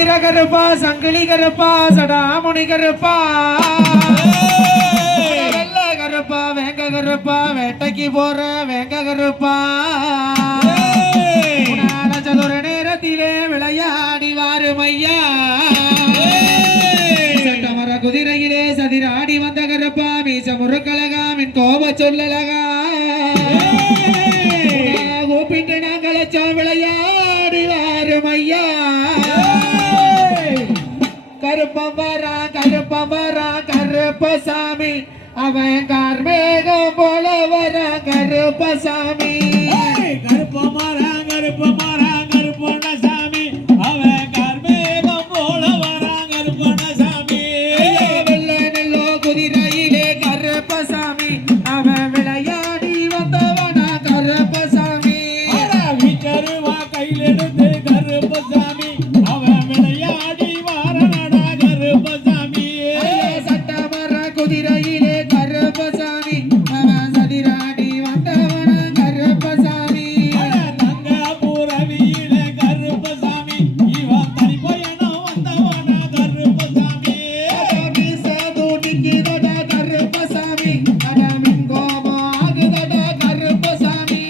சந்திர கருப்பா சங்கிலி கருப்பா சடாமுனி கருப்பா வெள்ள கருப்பா வேங்க கருப்பா வேட்டைக்கு போற வேங்க கருப்பா சதுர நேரத்திலே விளையாடி வாருமையா சட்டமர குதிரையிலே சதிராடி வந்த கருப்பா மீச முறுக்கழகா மின் கோப சொல்லலகா கூப்பிட்டு நாங்கள் விளையாடி வாருமையா கருப்பமரா கருப்பசாமி அவன் கார்மேகம் போல வர கருப்பசாமி கருப்பமரா கருப்பண்ணசாமி அவன் கார்மேகம் போல வர கருப்பண்ணசாமி வெள்ள நெல்லோ குதிரையிலே கருப்பசாமி அவன் விளையாடி வந்தவனா கருப்பசாமி வீச்சருவா கையில் எடுத்து கருப்பசாமி அவன் விளையாடி வாரனடா கருப்பசாமி சட்டமர குதிரையிலே கருப்பசாமி அவன் சதிராடி வந்தவன கருப்பசாமி தங்க பூரவியில கருப்பசாமி இவன் தனி பயணம் வந்தவன கருப்பசாமி தூட்டிக்கிறதா கருப்பசாமி அதமின் கோபம் ஆகுதடா கருப்பசாமி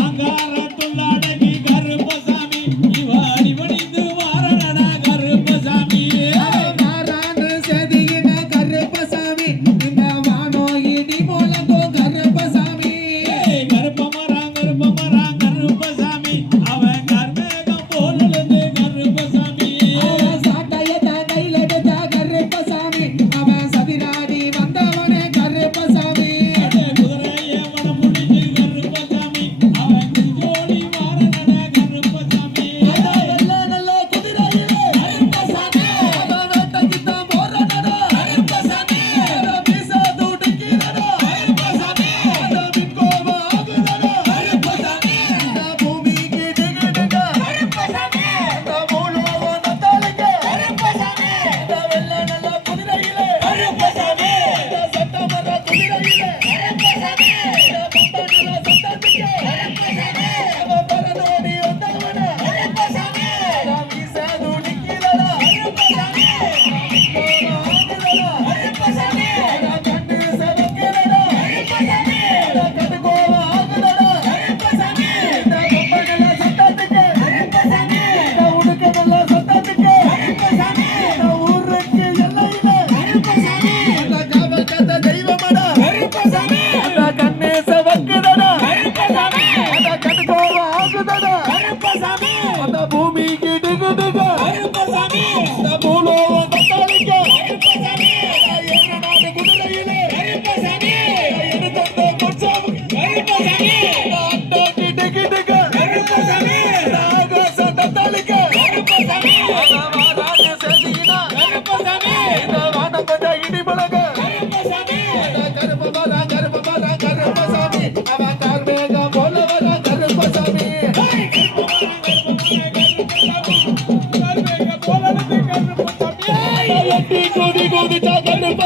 அங்காரத்துள்ளடங்கி கருப்பசாமி இவன் அடிபணிந்து வாரனடா கருப்பசாமி மாறாண்டு செதியின கருப்பசாமி இந்த வானோ இடி மூலங்கோ கருப்பசாமி கருப்பமரா கருப்பசாமி அவன் கர்மேகம் போலந்து கருப்பசாமி சாட்டையத கையில எடுத்த கருப்பசாமி அவன் சதிராடி வந்தவனே கருப்பசாமி குதிரைய மனம் முடிஞ்சு கருப்பசாமி அவன் ஜோடி வாரனடா கருப்பசாமி வெள்ள நல்ல குதிரையிலே கருப்பசாமி அவன் வேட்டைக்குத்தான் போறனடா கருப்பசாமி மீச தூட்டிக்கிறதா கருப்பசாமி அதமின் கோபம் ஆகுதடா கருப்பசாமி பூமிக்கு டிகிடுங்க கருப்பசாமி மூலவன தாளிங்க கருப்பசாமி வெள்ள நல்ல குதிரையிலே கருப்பசாமி சட்டமர குதிரையிலே கருப்பசாமி பம்பனல சட்டத்துக்கு கருப்பசாமி பரதோடி வந்தவன கருப்பசாமி மீச தூட்டிக்கிறதா கருப்பசாமி கருப்பசாமி கண்ணு சவக்கிறதா கருப்பசாமி கண்ணு கோவம் ஆகுதடா கருப்பசாமி பம்பனல சட்டத்துக்கு கருப்பசாமி உடுக்க நல்ல சட்டத்துக்கு கருப்பசாமி ஊருக்கு எல்லையில கருப்பசாமி காவல் காத்த தெய்வமடா கருப்பசாமி கண்ணு சவக்கிறதா கருப்பசாமி கண்ணு கோவம் ஆகுதடா கருப்பசாமி பூமிக்கு டிகுடுக கருப்பசாமி பூலோகம் தத்தாளிக்க கருப்பசாமி ஏறநாடு குதிரையிலே கருப்பசாமி எடுத்த கொச்சாவுக்கு கருப்பசாமி அட்டாக்கி டிகிடுக கருப்பசாமி ஆகாச தத்தாளிக்க கருப்பசாமி வாராது செதியினா கருப்பசாமி இந்த வானம் கொஞ்சம் இடிபழக கருப்பசாமி கருப்பசாமி அவன் கார்மேகம் போல வர கருப்பசாமி எட்டி கொதி கொதிச்சா கருப்பசாமி